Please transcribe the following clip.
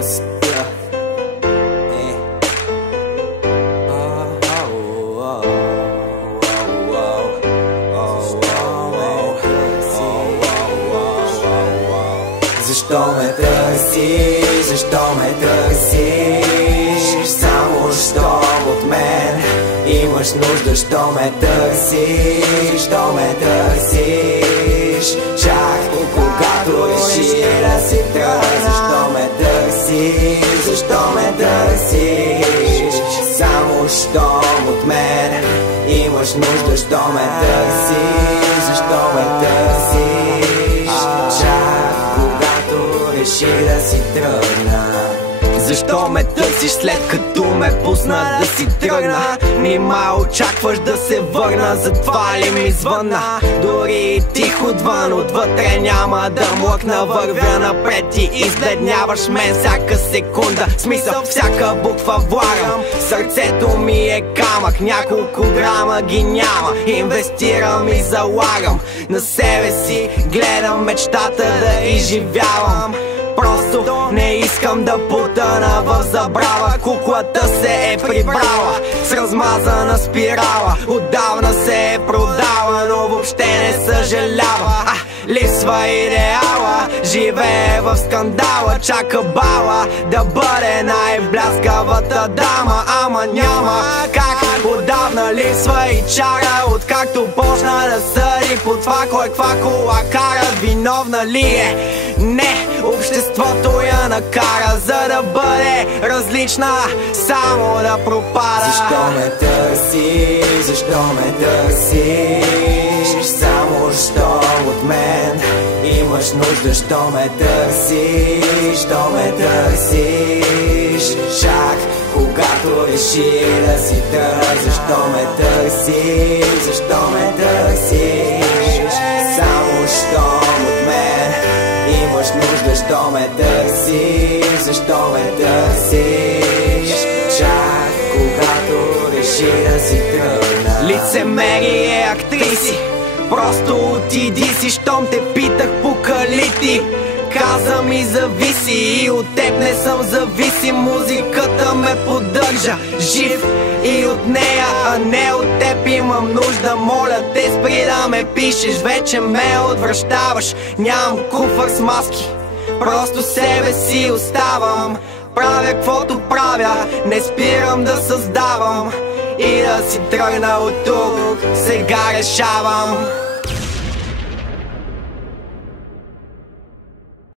властта. Защо ме търсиш, защо ме търсиш? Само щом от мен имаш нужда, що ме търсиш, що ме търсиш? Чак когато реши да си тръгна. Защо ме търсиш, защо ме търсиш? Само щом от мен имаш нужда, що ме търсиш, защо ме търсиш? Чак когато реши да си тръгна. Защо ме търсиш след като ме пусна да си тръгна? Нима очакваш да се върна, затова ли ми звънна? Дори тих отвън, отвътре няма да млъкна. Вървя напред и избледняваш мен всяка секунда. Смисъл всяка буква влагам. Сърцето ми е камък, няколко грама ги няма. Инвестирам и залагам на себе си, гледам мечтата да изживявам. Просто не искам да потъна в забрава. Куклата се е прибрала с размазана спирала. Отдавна се е продала, но въобще не съжалява. Липсва идеала, живее в скандала. Чака бала да бъде най-бляскавата дама. Ама няма как, отдавна липсва и чара. Откакто почна да съди по това кой каква кола кара. Виновна ли е? Не, обществото я накара, за да бъде различна, само да пропада. Защо ме търсиш, защо ме търсиш? Само щом от мен имаш нужда, що ме търсиш, що ме търсиш? Чак когато реши да си тръгна. Защо ме търсиш, защо ме търсиш? Само щом от мен имаш нужда, що ме търсиш, защо ме търсиш? Чак когато реши да си тръгна. Лицемерие, актриси, просто отиди си, щом те питах покали ти. Каза ми зависи и от теб не съм зависим. Музиката ме поддържа жив и от нея, а не от теб имам нужда. Моля те спри да ме пишеш, вече ме отвръщаваш. Нямам куфър с маски, просто себе си оставам. Правя каквото правя, не спирам да създавам. И да си тръгна от тук, сега решавам.